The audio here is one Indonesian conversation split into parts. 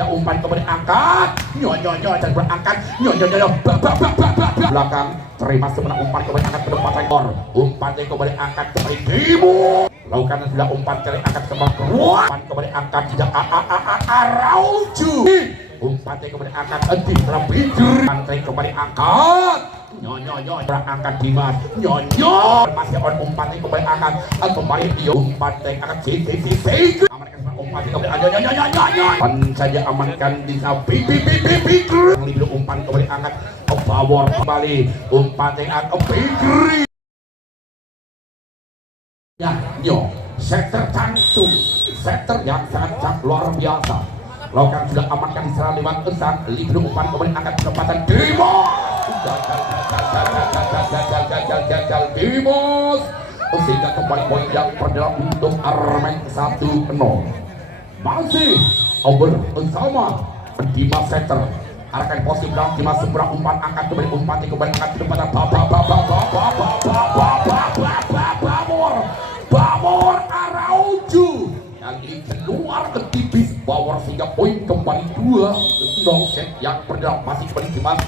tidak umpan kemudian angkat dan berangkat belakang terima sebenarnya umpan kemudian angkat ke depan rekor umpan kemudian angkat kembali timu lakukan sudah umpan kembali angkat kembali umpan kemudian angkat tidak Araujo umpan kemudian angkat di terlebih kembali angkat berangkat Dimas masih on umpan kembali angkat kembali dia umpan angkat umpan saja amankan di samping libur umpan kembali angkat ke bawah kembali umpan angkat Fikri ya setter cantum setter yang sangat luar biasa lakukan sudah amankan di serang lewat besar libur umpan kembali angkat kesempatan gagal Dimos sehingga kembali poin yang perdalam untuk Armek 1-0 masih over bersama Dimas Setter arahkan posisi belakang Dimas seberang umpan angkat kembali umpan angkat ke depan Bamor Araujo yang ini keluar ke tipis Bawor sehingga poin kembali 2-0 set yang perdalam masih kembali Dimas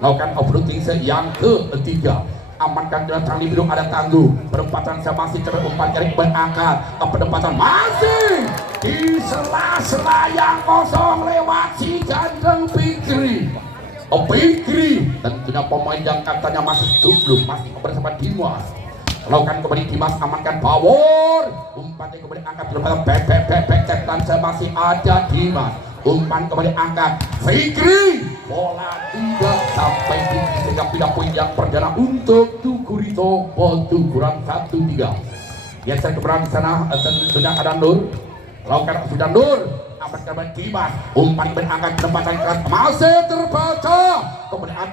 lakukan overlooking set yang ketiga amankan dengan tali biru ada tangguh perempatan saya masih terus umpan dari berangkat perempatan masih di sela-sela yang kosong lewat si gandeng Fikri tentunya pemain yang katanya masih belum masih bersama Dimas lakukan kembali Dimas amankan power umpannya kembali angkat perempatan bek dan saya masih ada Dimas umpan kembali angkat Fikri bola tidak sampai di sehingga pindah poin yang perdana untuk Tukurito Batu kurang 1-3 geser ke belakang sana sudah ada Nur lakukan sudah Nur amat kembali Dimas umpan kembali angkat tempatan keras masih terbaca kemudian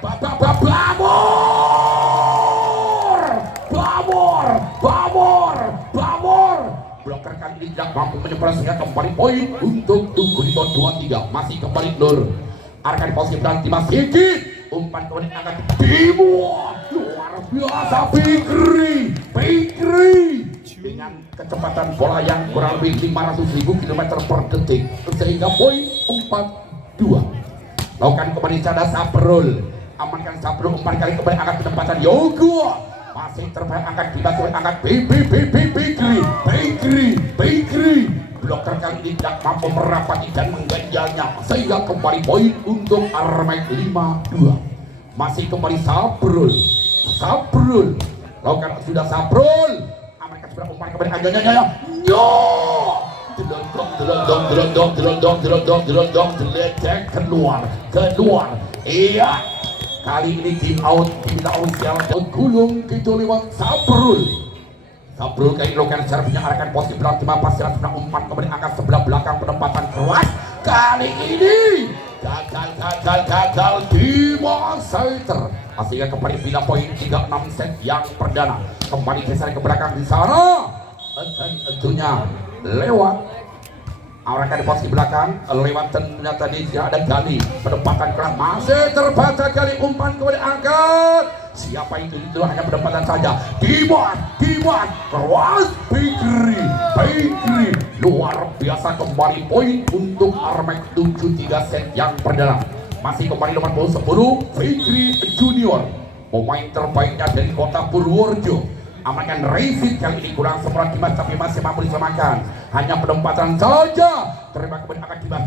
Bamor bloker kali ini tidak mampu menyeberang sehingga kembali poin untuk Tukurito 2-3 masih kembali Nur arahkan posisi belakang Dimas sedikit umpan kembali angkat Dimas luar biasa Fikri dengan kecepatan bola yang kurang lebih 500.000 km per detik sehingga poin 4-2 lakukan kembali Sada Sabrul amankan Sabrul umpan kali kembali angkat ketempatan Yogo masih terbaik angkat Dimas angkat Fikri bloker kali ini tidak mampu merapati dan mengganjalnya sehingga kembali poin untuk Armek 5-2 masih kembali Sabrul lakukan sudah Sabrul amankan sudah umpan kembali agaknya keluar iya kali ini tim out sial gulung gitu lewat Sabrul kayak lokan servisnya arahkan posisi belakang cuma pasir sudah umpan kembali angkat sebelah belakang penempatan keras kali ini gagal Dimas Setter hasilnya kembali pindah poin 3-6 set yang perdana kembali geser ke belakang di sana dan tentunya lewat arahkan di posisi belakang lewat tentunya tadi tidak ada Gali penempatan keras masih terbaca Gali umpan kembali angkat siapa itu hanya penempatan saja Dimas keras Fikri luar biasa kembali poin untuk Armek 7-3 set yang perdana masih kembali nomor 10 Fikri Junior pemain terbaiknya dari kota Purworejo amankan Racing kali ini kurang sempurna Dimas tapi masih mampu disamakan hanya penempatan saja terima kembali akan Dimas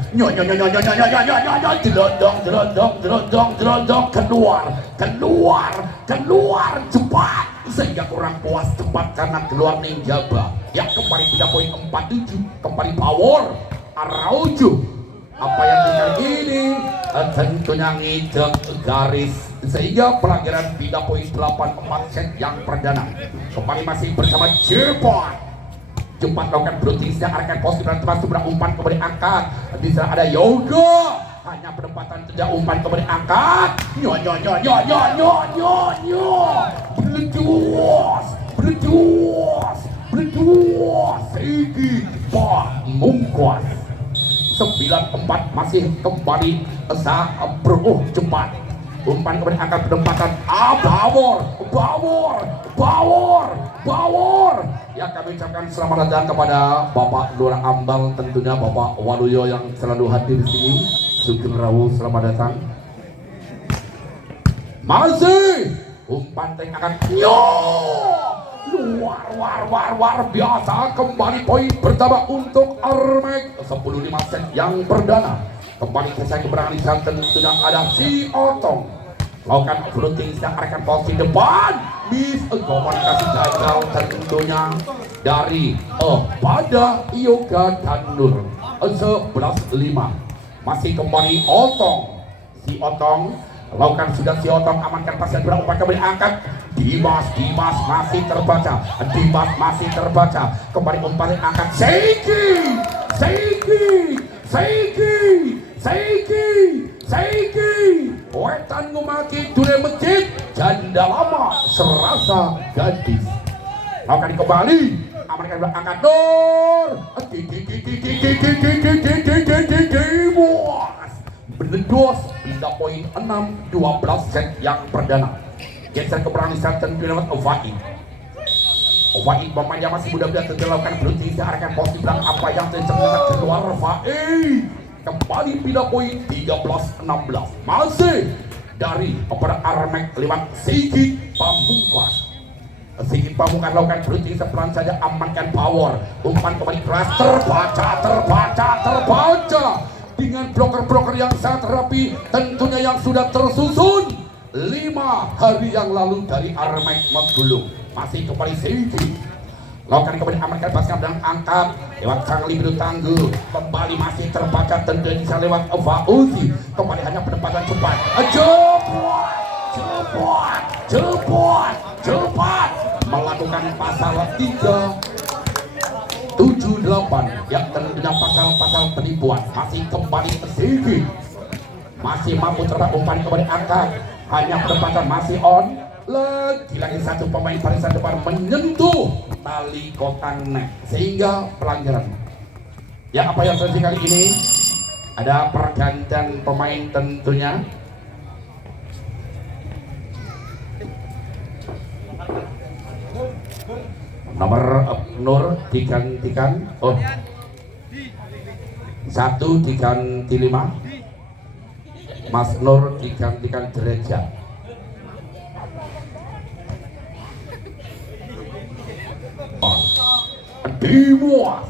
jelodong keluar cepat sehingga kurang puas cepat karena keluar Ninjaba yang kembali pindah poin 4-7 kembali power Araujo apa yang tinggal ini tentunya ngidek garis sehingga pelanggaran pindah poin 8-4 set yang perdana kembali masih bersama cepat lakukan berhentinya arahkan posisi dan teman seberang umpan kembali angkat di sana ada Yoga hanya penempatan tidak umpan kembali angkat berjuas sedikit mungkuas 9-4 masih kembali Sabrul cepat umpan kemudian angkat penempatan Bawor. Ya, kami ucapkan selamat datang kepada Bapak Lurah Ambal, tentunya Bapak Waluyo yang selalu hadir di sini. Sugeng Rawu, selamat datang. Masih umpan tank akan luar biasa, kembali poin bertambah untuk Armek 15 set yang perdana. Kembali selesai keberangkatan tentunya ada si Otong lakukan fronting akan posisi depan, miss komunikasi gagal tentunya dari pada Yoga dan Nur 11-5. Masih kembali si Otong lakukan sudah si Otong amankan pasien berapa kembali angkat Dimas masih terbaca kembali umpan angkat Seiki wetan ngumaki dunia masjid janda lama serasa gadis lakukan kembali amankan angkat Nur Benedos pindah poin 6-12 set yang perdana. Geser ke beranisan tentu lewat Ovaid pemainnya masih muda-muda tentu lakukan berhenti diarahkan posisi belakang apa yang terjadi keluar Ovaid kembali pindah poin 13-16 masih dari kepada Armek lewat Sigit Pamungkas lakukan berhenti sepelan saja amankan power umpan kembali keras terbaca dengan bloker-bloker yang sangat rapi tentunya yang sudah tersusun 5 hari yang lalu dari Armek Megulung. Masih kembali Seiki lakukan kembali amankan pasca dan angkat lewat Sang Libido Tangguh kembali masih terbaca tentunya bisa lewat Fauzi kembali hanya penempatan cepat melakukan pasal 378 yang tentunya pasal penipuan. Masih kembali ke sini, masih mampu terbang umpan kembali angkat hanya penempatan masih on lagi satu pemain barisan depan menyentuh tali kotak net sehingga pelanggaran. Ya, apa yang terjadi kali ini ada pergantian pemain tentunya. Nomor Nur digantikan 1 diganti 5, Mas Nur digantikan Derajat. Dimuas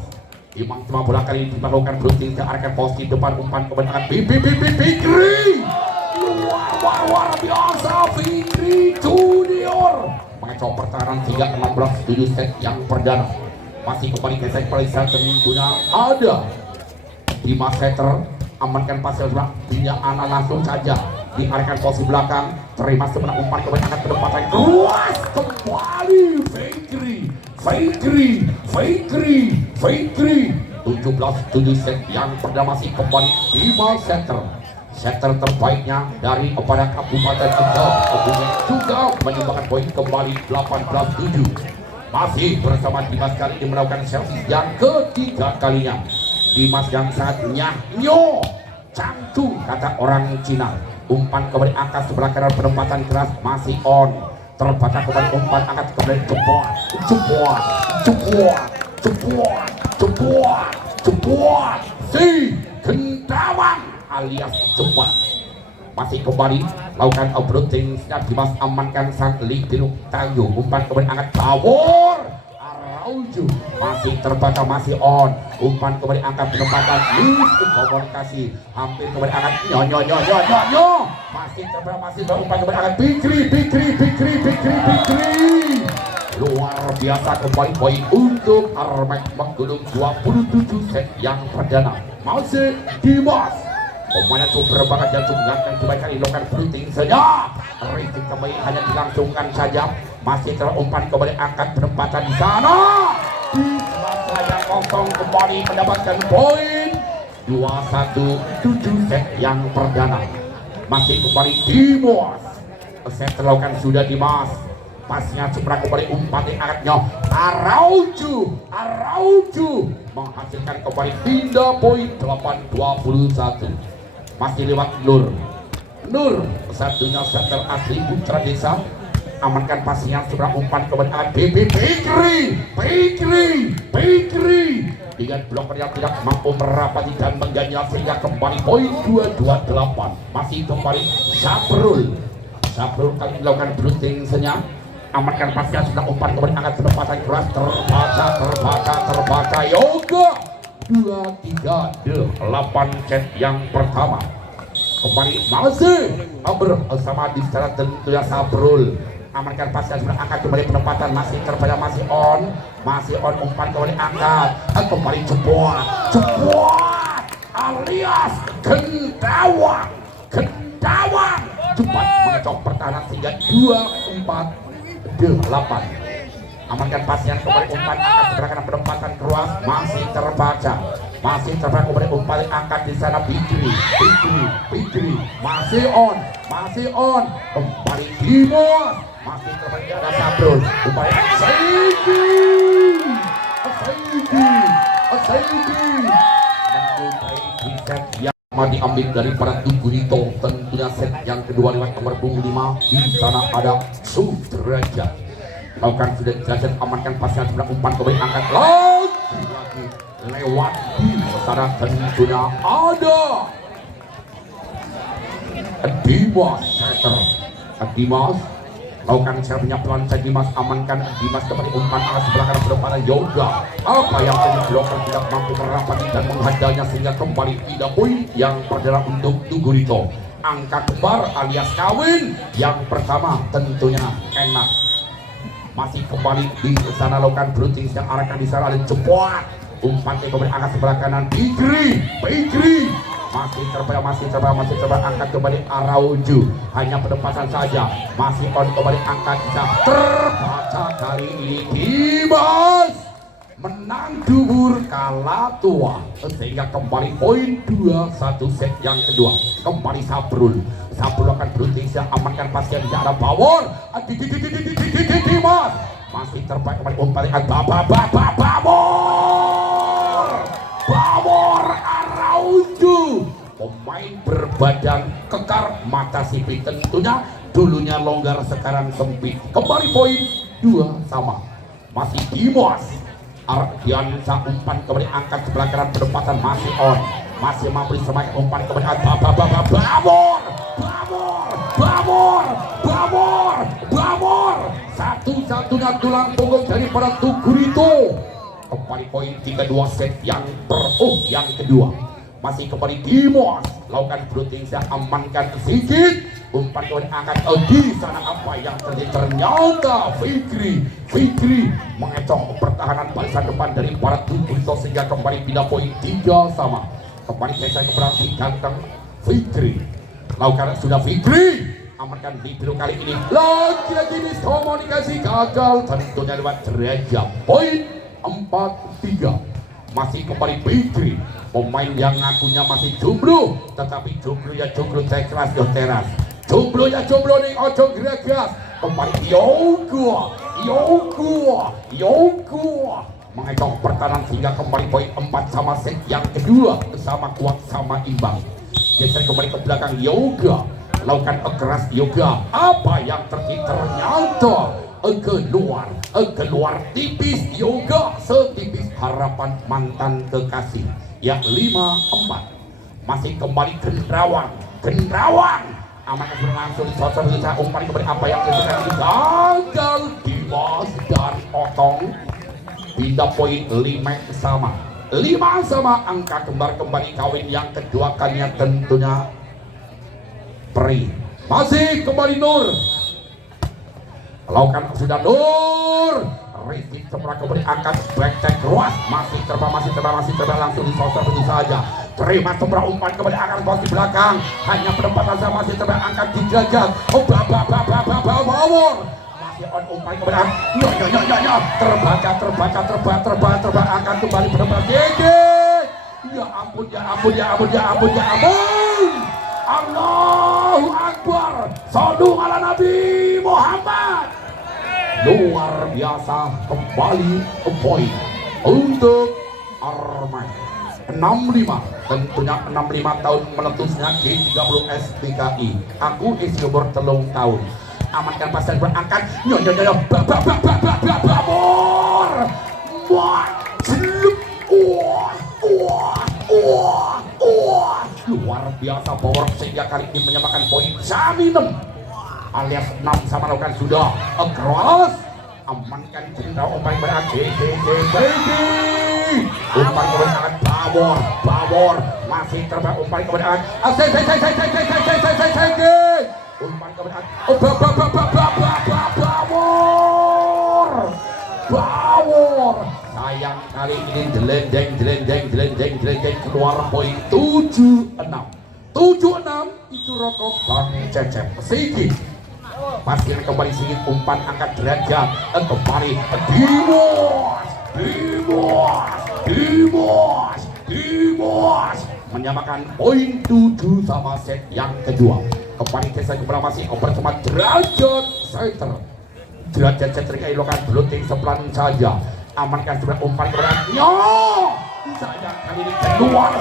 Imam cuma bola kali diperlukan berhenti ke arah posisi depan umpan kebenaran Fikri luar biasa Fikri Junior mengacau pertahanan 3-16 set yang perdana. Masih kembali ke set Palisa tentunya ada Dimas Setter amankan pasal belakang dia anak langsung saja diarahkan posisi belakang terima sebenarnya umpan kebenaran penempatan keluar kembali Fikri 17 set yang perdana. Masih kembali Dimas Setter terbaiknya dari kepada Kabupaten Kendal juga menyumbangkan poin kembali 18-7. Masih bersama Dimas kali ini melakukan servis yang ketiga kalinya. Dimas yang sangat nyo cantu kata orang Cina. Umpan kembali angkat sebelah kanan penempatan keras masih on. Terbaca kembali umpan angkat kembali cepuat si Gendawang alias cepat. Masih kembali lakukan broadcasting Dimas amankan Sang Libido Tangguh umpan kembali angkat Bawor Araujo masih terbaca masih on umpan kembali angkat penempatan komunikasi hampir kembali angkat nyo masih terbaca masih umpan kembali angkat Fikri luar biasa kembali poin untuk Armek Megulung 27 set yang perdana. Masih Dimas pemainnya cukup berbakat jantung akan kebaikan ilokan fruiting saja rating kembali hanya dilangsungkan saja. Masih terumpan kembali angkat penempatan di sana di sela-sela yang kosong kembali mendapatkan poin 21-7 set yang perdana. Masih kembali Dimas set terlakukan sudah Dimas pasnya seberang kembali umpan yang angkatnya Araujo menghasilkan kembali pindah poin 8-21. Masih lewat Nur Nur satunya center asli Putra Desa amankan pasian seberang umpan kebenaran BB Fikri dengan bloker yang tidak mampu merapati dan mengganjal sehingga kembali poin 228 masih kembali Sabrul kali melakukan brooting senyap amankan pasian seberang umpan kebenaran angkat penempatan keras terbaca Yoga 2-3-8 set yang pertama kembali masih bersama di secara tentunya Sabrul amankan pasca sudah angkat kembali penempatan masih terbaca masih on umpan kembali angkat kembali cepuat alias gendawang cepat mengecok pertahanan sehingga 2-4-8 amankan pasien kembali umpan angkat gerakan penempatan keras masih terbaca kembali umpan angkat di sana Fikri masih on kembali Dimas masih terbaca ada Sabrul umpan Saidi menyukai di set yang diambil dari para Tugurito tentunya set yang kedua lewat nomor punggung 5 di sana ada Sudrajat lakukan sudah derajat amankan pasien sebelah umpan kembali angkat lagi lewat di sana tentunya ada Dimas Dimas lakukan servisnya pelan Dimas amankan Dimas kembali umpan angkat sebelah kanan pada Yoga apa yang jadi bloker tidak mampu merapat dan menghadangnya sehingga kembali tidak poin yang pertama untuk Tugurito angkat kembar alias kawin yang pertama tentunya enak masih kembali di sana lakukan brooting yang arahkan di sana ada cepat umpan kembali angkat sebelah kanan Fikri masih terbaik angkat kembali Araujo hanya penempatan saja masih on kembali angkat bisa terbaca kali ini Dimas menang dubur kalah tua sehingga kembali poin 2-1 set yang kedua kembali Sabrul akan brooting yang amankan pasien di arah Bawor Dimas masih terbaik kembali umpan Bawor Araujo pemain berbadan kekar mata sipit tentunya dulunya longgar sekarang sempit kembali poin 2 sama masih Dimas Ardiansa umpan kembali angkat sebelah kanan penempatan masih on masih mampu semakin umpan kembali Bawor satu-satunya tulang punggung daripada Tugurito kembali poin 3-2 set yang kedua masih kembali Dimas lakukan brooting amankan sedikit umpan kembali angkat di sana apa yang terjadi ternyata Fikri mengecok pertahanan barisan depan dari para Tugurito sehingga kembali pindah poin 3 sama kembali selesai keberangsi ganteng Fikri lakukan sudah Fikri amankan di biru kali ini lagi miskomunikasi gagal tentunya lewat derajat poin 4-3 masih kembali Fikri pemain yang ngakunya masih jomblo tetapi jomblo teras nih ojo gregas kembali Yoga mengecok pertahanan sehingga kembali poin 4 sama set yang kedua sama kuat sama imbang geser kembali ke belakang Yoga lakukan keras Yoga apa yang terjadi ternyata keluar tipis Yoga setipis harapan mantan kekasih yang 5-4 masih kembali Gendrawang amankan langsung sosok bisa umpan kembali apa yang terjadi gagal Dimas dan Otong pindah poin 5 sama angka kembar kembali kawin yang kedua kalinya tentunya Pri masih kembali Nur lakukan sudah Nur Rizky sebelah kembali angkat back ruas masih terbang langsung disosor begitu saja terima sebelah umpan kembali angkat posisi belakang hanya penempatan saya masih terbang angkat dijajar Bawor masih on umpan kembali terbaca angkat kembali penempatan Gege ya ampun Allahu Akbar Sallu ala Nabi Muhammad luar biasa kembali poin untuk Arman 65, tentunya 65 tahun meletusnya G30 SPKI. Aku isi umur 3 tahun. Amankan pasal berangkat. Nyo babor. Wah, celup. Luar biasa power sehingga kali ini menyamakan poin sami 6 alias 6 sama lakukan sudah across. Amankan cinta umpan berakhir umpan kebenaran Bawor masih terbang umpan kebenaran umpan kebenaran Bawor sayang kali ini jelendeng keluar poin 76 itu rokok Bang Cecep Sigi. Pastikan kembali sedikit umpan angkat derajat kembali Dimos menyamakan poin 7 sama set yang kedua. Kembali ke bola masih bersama derajat center kayak ilokan blocking sepelan saja. Amankan sudah umpan kebenarannya. Sayang kali ini keluar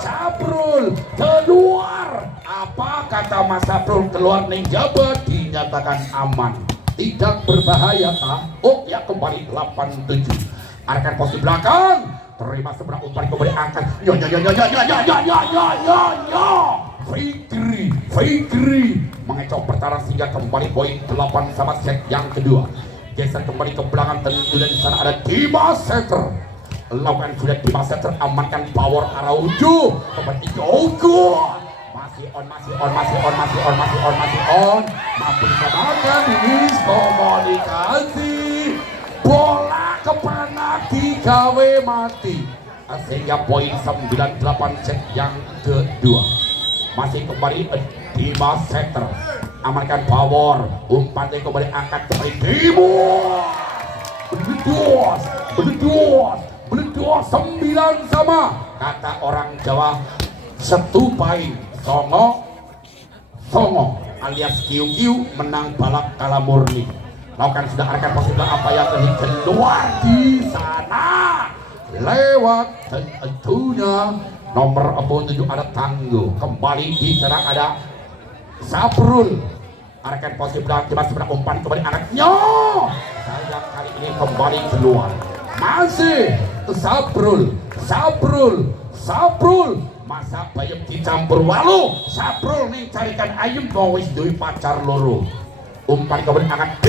Sabrul keluar. Apa kata Mas Sabrul keluar Ninjaba dinyatakan aman, tidak berbahaya oh ya kembali 87. Arahkan posisi belakang, terima seberang umpan kembali angkat. Fikri mengecoh pertahanan sehingga kembali poin 8 sama set yang kedua. Geser kembali ke belakang tentu dan di sana ada Dimas Center. Lakukan sudah Dimas Center, amankan power Araujo kembali Yogo. Masih on, mampu disamakan miskomunikasi, bola ke penalti gawe mati sehingga poin 98 set yang kedua. Masih kembali Dimas Center, amankan power umpannya kembali angkat kembali Beledos 9 sama kata orang Jawa setupai songo alias kiu menang balap kalah murni. Lakukan sudah arahkan posisi apa yang keluar di sana lewat tentunya nomor 7 ada Tangguh. Kembali di sana ada Sabrul. Arahkan posisi belakang sebelah umpan kembali anaknya. Sayang kali ini kembali keluar. Masih Sabrul. Masa bayam dicampur walu. Sabrul nih carikan ayam wis duwe pacar loro. Umpan kembali angat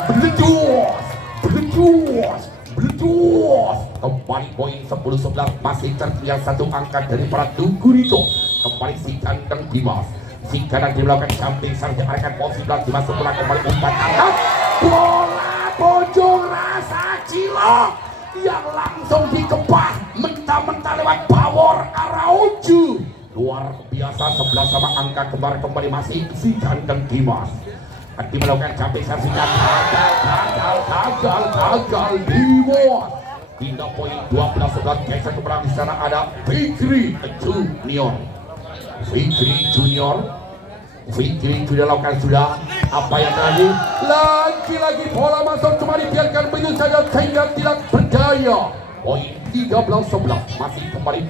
Beledos. Kembali poin 10-11 masih tertinggal satu angka dari para Tugurito. Kembali si ganteng Dimas. Si kanan dilakukan samping sarja arahkan posisi belakang Dimas sebelah kembali umpan angkat. Bola bojong rasa cilok yang langsung dikepah mentah-mentah lewat Bawor Araujo. Luar biasa 11 sama angka kembali masih si ganteng Dimas. Nanti melakukan camping sarja gagal Dimas. Pindah poin 12-11 geser ke belakang di sana ada Fikri Junior lakukan sudah apa yang tadi lagi bola masuk cuma dibiarkan begitu saja sehingga tidak berdaya. Poin 13-11 masih kembali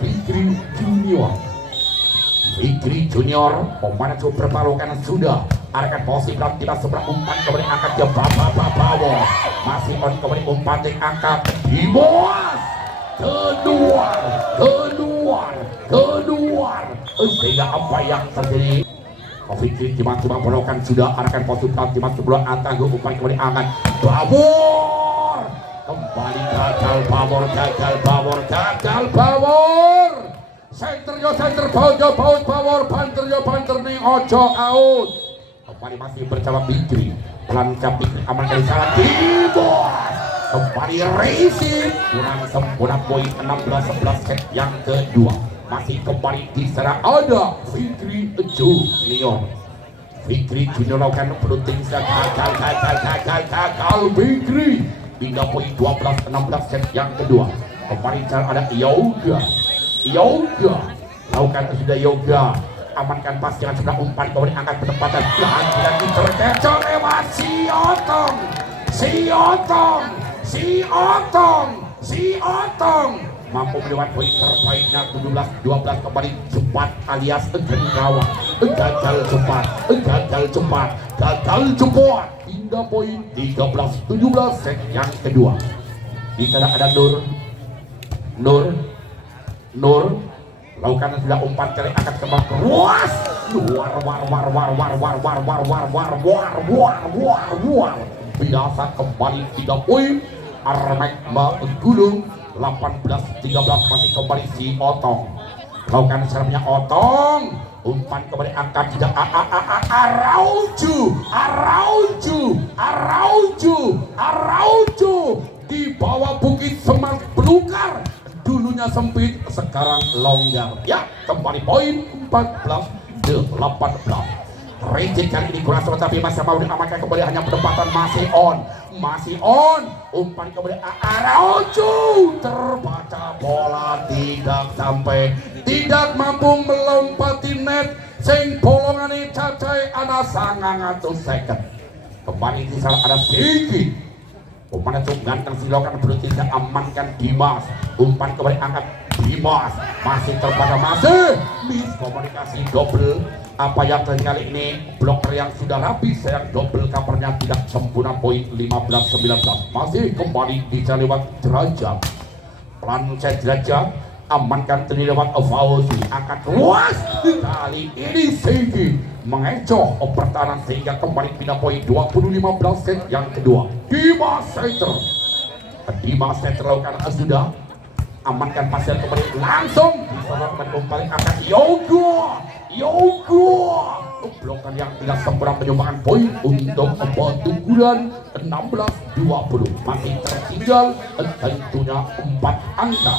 Fikri Junior pemain super pertaruhan sudah arahkan posisi belakang tidak seberang umpan kembali angkat dia Bawor masih on kembali umpan angkat Dimas keluar sehingga apa yang terjadi. Fikri tiba-tiba belokan sudah arahkan posisi belakang Dimas sebelum Tangguh umpan kembali angkat Bawor kembali gagal Bawor. Center baut Bawor banter nih ojo out. Kembali masih bersama Fikri pelan Fikri aman dari salah Dimas kembali racing kurang sempurna poin 16-11 set yang kedua. Masih kembali di sana ada Fikri Junior lakukan pelunting gagal Fikri hingga poin 12-16 set yang kedua. Kembali ada Yoga lakukan sudah Yoga amankan pas jangan sudah umpan kembali angkat penempatan lagi terkecoh lewat si Otong si Otong mampu melewati poin terbaiknya 17-12 kembali cepat alias gagal cepat hingga poin 13-17 set yang kedua. Di sana ada Nur lakukan sudah umpan kali akan kembali keras biasa kembali 3 poin Armek Gunung 18-13 masih kembali si Otong lakukan serapnya Otong umpan kembali angkat tidak Araujo di bawah Bukit Semar Belukar dulunya sempit sekarang longgar ya kembali poin 14-18 Rigid kali ini kurang tapi masih mau diamankan kembali hanya penempatan masih on umpan kembali Araujo terbaca bola tidak mampu melompati net sing bolongane cacai ana 900 kembali di sana ada Sigi umpan itu ganteng silakan berhenti amankan Dimas umpan kembali angkat Dimas masih terbaca miss komunikasi double apa yang terjadi kali ini bloker yang sudah rapi sayang double covernya tidak sempurna poin 15-19 masih kembali bisa lewat derajat pelan saya derajat amankan tadi lewat Fauzi angkat luas kali ini Segi mengecoh pertahanan sehingga kembali pindah poin 20-15 set yang kedua Dimas Setter lakukan sudah amankan pasir kembali langsung disorot kembali akan Yogo blokan yang tidak sempurna menyumbangkan poin untuk Batuguran 16-20 masih tertinggal tentunya 4 angka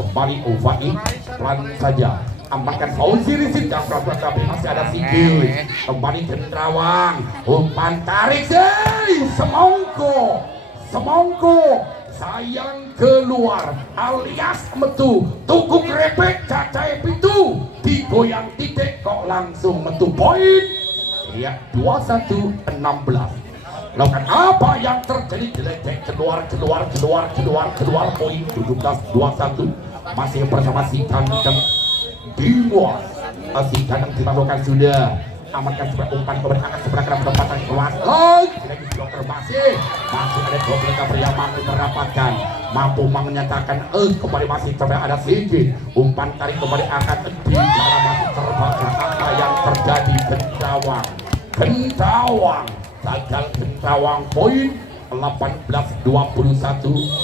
kembali Ufai pelan saja amankan Fauzi Rizid dan peraturan tapi masih ada Sigil kembali Jendrawang umpan tarik Semongko sayang keluar alias metu tukuk repek cacai pintu digoyang titik kok langsung metu poin ya 21-16 lakukan apa yang terjadi dilecek keluar poin 17-21 masih bersama si Kandang Dimas si Kandang dilakukan sudah amankan sebelah umpan keberangkat sebelah kena penempatan keluar lagi bloker masih ada bloker yang mampu mendapatkan mampu menyatakan kembali masih terbaik ada Sigi umpan tarik kembali akan di cara masih terbaca apa yang terjadi Gentawang gagal Gentawang poin 18-21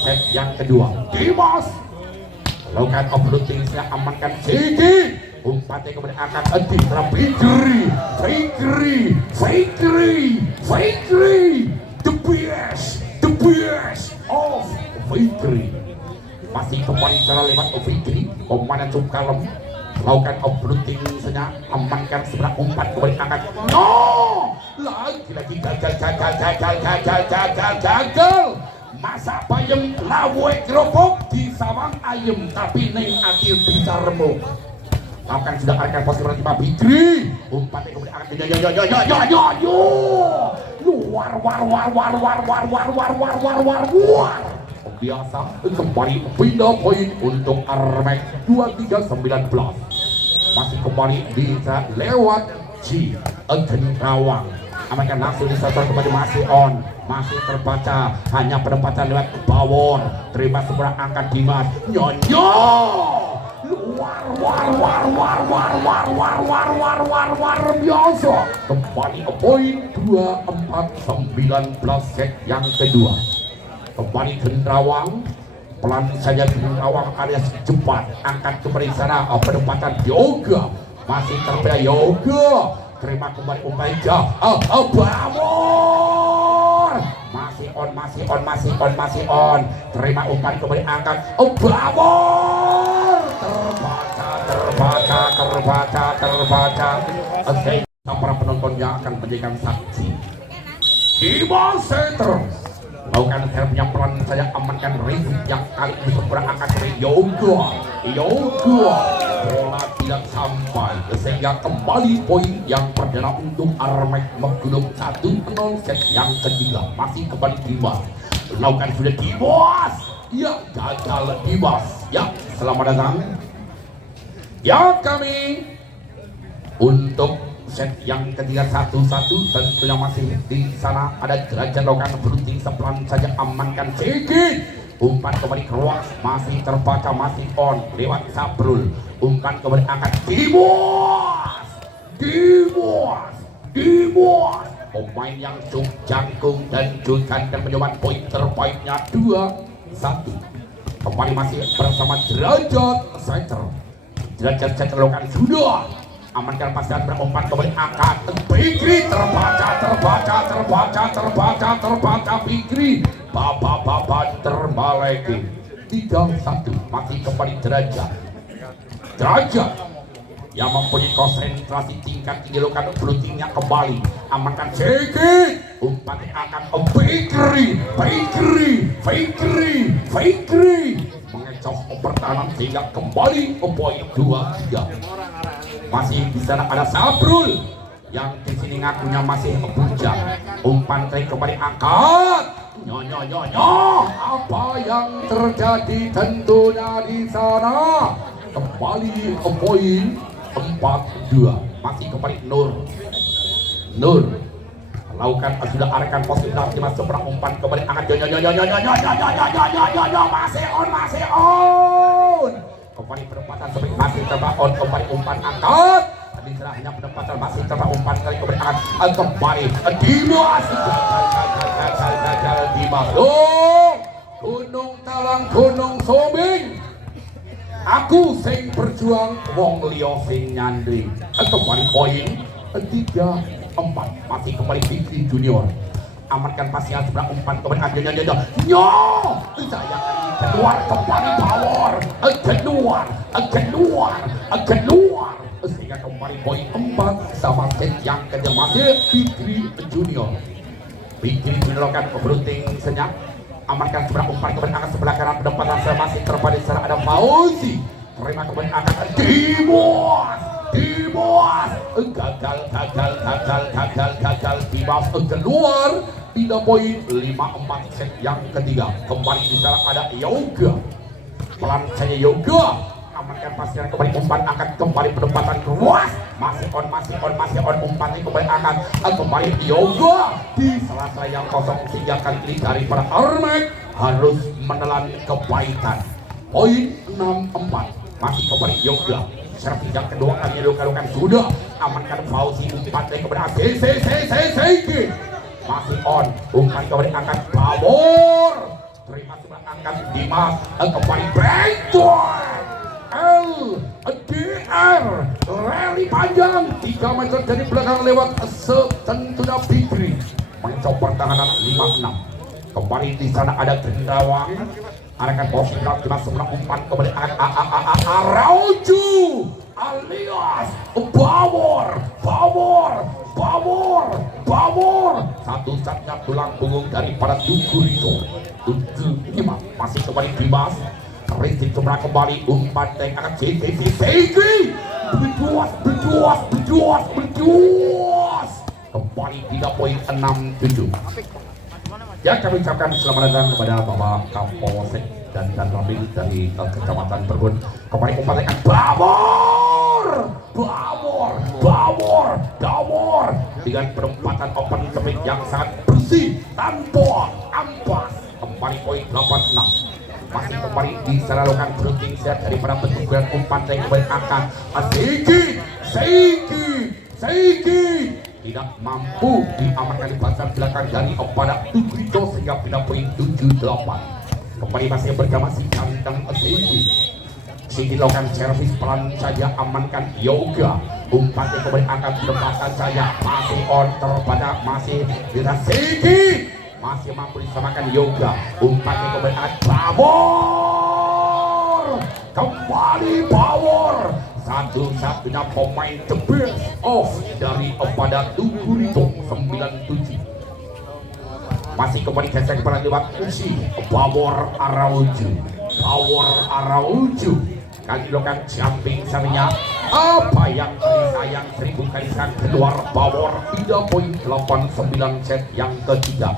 set yang kedua Dimas lakukan off-looting-nya amankan Sigi umpannya kemudian akan di Fakery the best of Fakery masih kembali cara lewat Fakery komandan Cumkalem lakukan off-looting-nya amankan sebelah umpan kemudian akan lagi gagal masa bayem lawe gerobok di sawang ayem tapi neng akhir bisa remuk lakukan sudah akan posisi berarti Pak Bigri umpannya kemudian akan war biasa kembali pindah poin untuk Armek 23-19 masih kembali bisa lewat Gentawang amankan langsung disasar kembali masih terbaca hanya penempatan lewat Bawor terima seberang angkat Dimas war biasa kembali ke poin 24-19 set yang kedua kembali Gentawang pelan saja Gentawang alias cepat angkat kembali sana penempatan Yoga masih terbaik Yoga terima kembali umpan Bawor masih on terima umpan kembali angkat Bawor terbaca oke para penontonnya akan menjadikan saksi Dimas Setter lakukan servisnya pelan saya amankan Rizky yang kali ini seberang angkat dari Yoga bola tidak sampai sehingga kembali poin yang perdana untuk Armek Gunung 1-0 set yang ketiga masih kembali Dimas lakukan sudah Dimas Ya, gagal Dimas. Ya, selamat datang. Ya, kami untuk set yang ketiga 1-1 tentunya masih di sana ada derajat lokan berunting sepelan saja amankan sedikit. Umpan kembali keluar, masih terbaca, masih on lewat Sabrul. Umpan kembali angkat Dimas. Pemain yang cukup jangkung dan juga mencoba poin terbaiknya 2-1. Kembali masih bersama derajat center. Derajat center lokan sudah amankan pasangan berumpan kembali angkat Fikri terbaca Fikri Baba terbaleki 3-1 masih kembali derajat yang mempunyai konsentrasi tingkat tinggi lokan blootingnya kembali amankan sedikit umpan akan Fikri mengecoh pertahanan sehingga kembali ke poin 2-3. Masih di sana ada Sabrul yang di sini ngakunya masih bujang. Umpan trik kembali angkat. Apa yang terjadi tentunya di sana? Kembali ke poin 4-2. Masih kembali Nur lakukan sudah arahkan posisi Dimas seberang umpan kembali angkat. Masih on. Kembali penempatan seperti masih terbaik on kembali umpan angkat. Tadi hanya penempatan masih terbaik umpan kali kembali angkat kembali Dimas. Gunung Talang Gunung Sobing. Aku sing berjuang wong liya sing nyandri. Kembali poin 3-4 masih kembali Fikri Junior. Amankan pasihan seberang umpan kembali saya keluar kembali power keluar sehingga kembali poin 4 sama set yang kedua masih Fikri Junior akan berunting senyap. Amankan seberang umpan kembali angkat sebelah kanan penempatan masih terpadu secara ada Fauzi terima kembali angkat Dimas gagal Dimas keluar tidak poin 5-4 set yang ketiga. Kembali di sana ada Yoga pelan saja Yoga amankan pasihan kembali umpan angkat kembali penempatan keluas masih on umpannya kembali angkat kembali Yoga di sela-sela yang kosong sehingga kali ini dari para Armek harus menelan kebaikan poin 6-4 masih kembali Yoga servis yang kedua kali luka-lukan sudah amankan Fauzi umpannya kembali ACC masih on umpan kembali angkat Pamor terima sebelah angkat Dimas kembali breakdown LDR rally panjang 3 meter dari belakang lewat tentunya Fikri mencoba pertahanan 5-6 kembali di sana ada Gendawang arahkan posisi Dimas sebelah umpan kembali Arauju alias Bawor satu-satunya tulang punggung daripada Dugurito 7-5 masih kembali Dimas Rizky sebelah kembali umpan tank akan Segi berjuas kembali 3 poin 6-7 ya kami ucapkan selamat datang kepada Bapak Kapolsek dan Ramil dari Kecamatan Bergun kembali umpan tank Bawor dengan penempatan open speed yang sangat bersih tanpa ampas kembali poin 8-6 masih kembali di sana lokan berunting set daripada petugas umpan tank kembali angkat Seiki tidak mampu diamankan di bagian belakang dari kepada Tugrito sehingga pindah poin 7-8 kembali masih bergama si Kanteng Seiki lakukan servis pelan saja amankan Yoga umpannya kembali angkat berempatan saja masih on terbaca masih bisa Seiki masih mampu disamakan Yoga umpannya kembali angkat Power satu-satunya pemain the best of dari kepada Tugurito 97 masih kembali gesek kepada lewat Uci Power Arauju kali lokan jumping saminya apa yang disayang 1000 kali sang keluar Power 3.89 set yang ketiga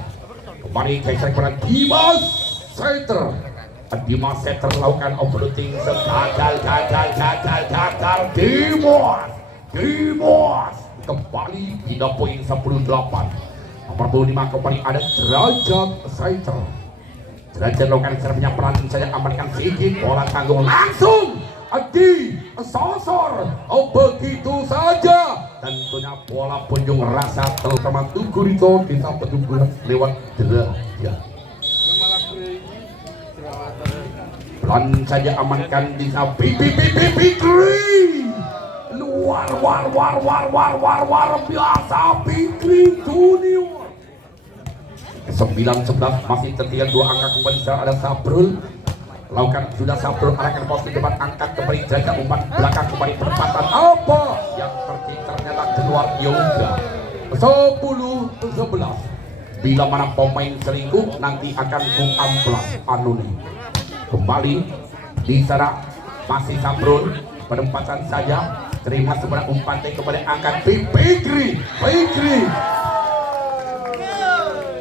kembali gesek kepada Dimas Center Dimas Setter melakukan overlooting gagal Dimas kembali pindah poin 18. Nomor 25 kembali ada Derajat Setter. Derajat melakukan secara penyampaian saja amankan sedikit bola tanggung langsung di sosor begitu saja. Tentunya bola punjung rasa terutama Tugurito bisa berjumpa lewat Derajat. Pelan saja amankan di Fikri. Luar biasa Fikri Junior. 9-11 masih tertinggal 2 angka kembali sekarang ada Sabrul. Lakukan sudah Sabrul arahkan posisi depan angkat kembali jaga umpan belakang kembali perempatan apa yang terjadi ternyata keluar yoga 10-11. Bila mana pemain selingkuh nanti akan Bung Amplas anonim. Kembali di sana masih Sabrul penempatan saja terima sebelah umpan kembali angkat Fikri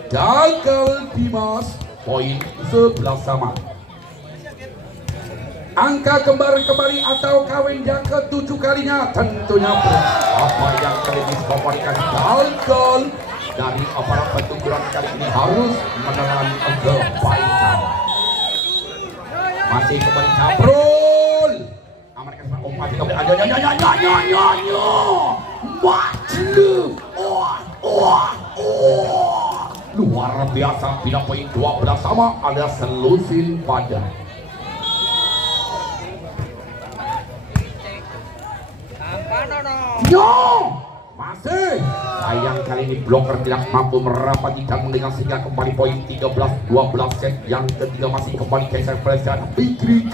gagal Dimas poin 11 sama. Angka kembali atau kawin yang ke-7 kalinya tentunya apa yang terjadi komunikasi gagal dari aparat petugas kali ini harus menelan kebaikan. Masih kembali Sabrul amankan umpan kembali luar biasa pindah poin 12 sama alias Selusin pada masih sayang kali ini bloker tidak mampu merapati dan mendengar sehingga kembali poin 13-12 set yang ketiga masih kembali geser perasaan Fikri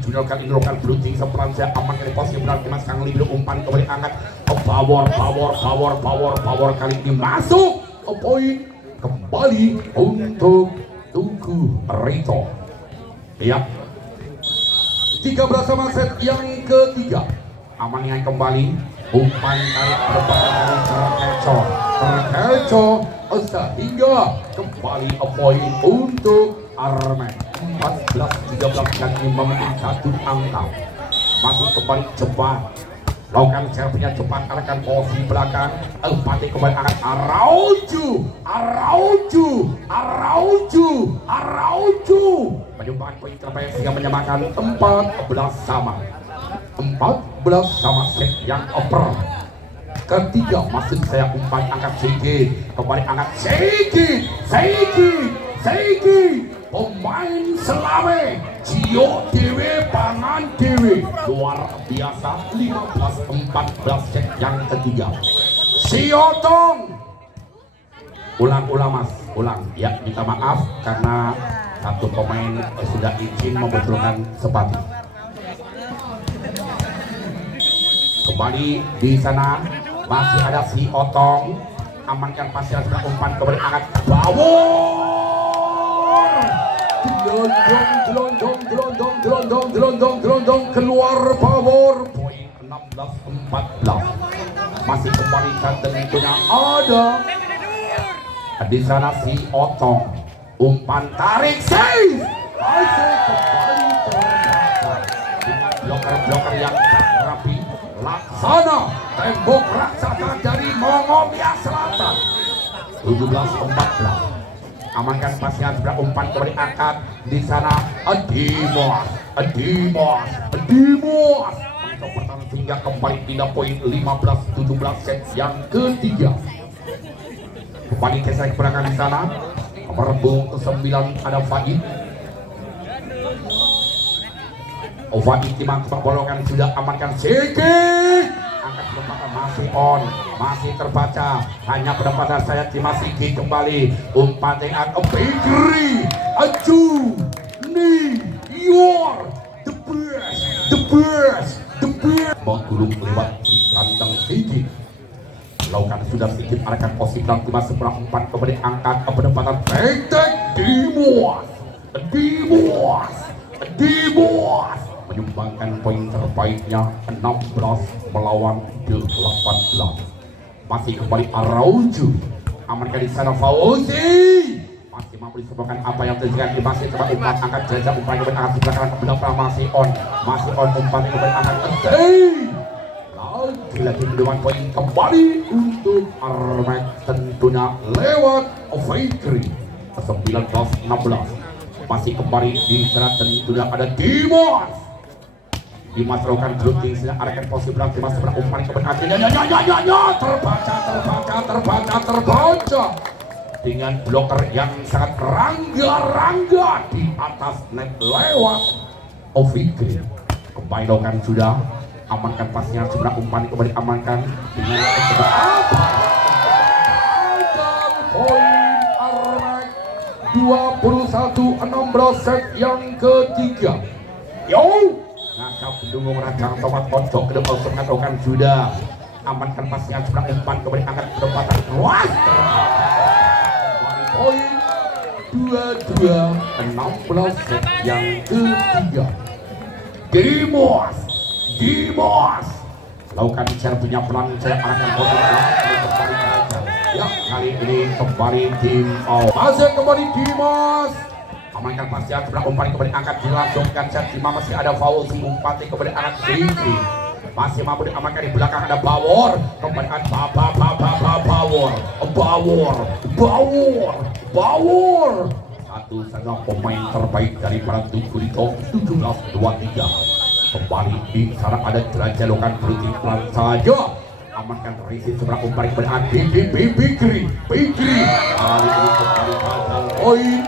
Junior kali ini melakukan blocking seperan saya aman kali posisi benar Dimas Kang Libro umpan kembali angkat power kali ini masuk ke poin kembali untuk Tugurito. Ya 13 sama set yang ketiga aman yang kembali umpan tarik perempatan dari terkecoh sehingga kembali poin untuk Armen 14-13 yang memiliki 1 angka masih kembali cepat lakukan servisnya cepat arahkan posisi belakang empati kembali angkat Araujo menyumbang poin terbaik sehingga menyamakan 14 sama set yang over ketiga masih saya umpan angkat sedikit kembali angkat sedikit pemain Selame Cio Dewe Pangan Dewe luar biasa 15-14 set yang ketiga Siotong ulang mas ya minta maaf karena satu pemain sudah izin membetulkan sepatu. Kembali di sana masih ada si Otong amankan pasir sudah umpan kembali angkat gelondong keluar Bawor poin 16-14 masih kembali tentunya ada di sana si Otong umpan tarik save masih kembali terbatas dengan bloker yang rapi laksana tembok raksasa dari Mongolia Selatan 17-14 amankan pasnya sudah umpan kembali angkat di sana Dimos mencoba pertahanan sehingga kembali pindah poin 15-17 set yang ketiga kembali geser ke belakang di sana nomor 9 ada Faid timang bolokan sudah amankan sedikit angkat penempatan masih terbaca hanya penempatan saya Dimas Sigi kembali umpan teat Fikri you're the best menggulung lewat di kandang Sigi lakukan sudah sedikit arahkan posisi dalam Dimas sebelah umpan kembali angkat penempatan tek Dimos menyumbangkan poin terbaiknya 16 melawan 18 masih kembali Araujo amankan di sana Fauzi masih mampu disebabkan apa yang terjadi. Masih coba umpan angkat jajah umpannya berangkat sebelah kanan ke belakang. Masih on umpan itu berangkat lagi dengan poin kembali untuk Armet tentunya lewat Fikri 19-16. Masih kembali di sana tentunya ada Dimas melakukan drifting sehingga arahkan posisi belakang. Dimas seberang umpan ke belakang terbaca dengan bloker yang sangat rangga di atas net lewat Fikri. Kembali lakukan sudah amankan pasnya seberang umpan kembali amankan dengan poin Armet 21-16 set yang ketiga. Ngakak pendukung Rajang Tomat Pojok ke depan mengatakan sudah amankan pasnya seberang umpan kembali angkat penempatan luas poin 22-16 set yang ketiga. Dimas lakukan servisnya pelan, saya arahkan posisi kembali ya, kali ini kembali tim masih kembali Dimas amankan pasnya sebelah umpan kembali angkat dilangsungkan servis. Masih ada foul umpan kembali angkat Fikri masih mampu diamankan di belakang ada Bawor kembali Bawor satu saja pemain terbaik dari para Tukurito 17-23. Kembali di sana ada jelajah lokan berhenti pelan saja amankan risi seberang umpan kembali Fikri kali ini kembali gagal poin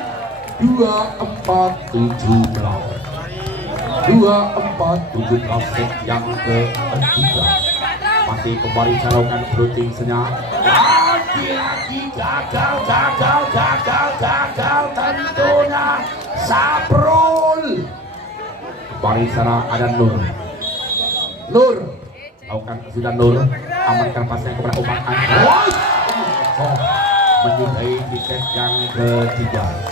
24-17 set yang ketiga. Masih kembali calonkan berhenti senyap lagi gagal tentunya Saprul. Kembali sana ada Nur lakukan sudah Nur amankan pasnya kepada umpan menyudahi di set yang ketiga.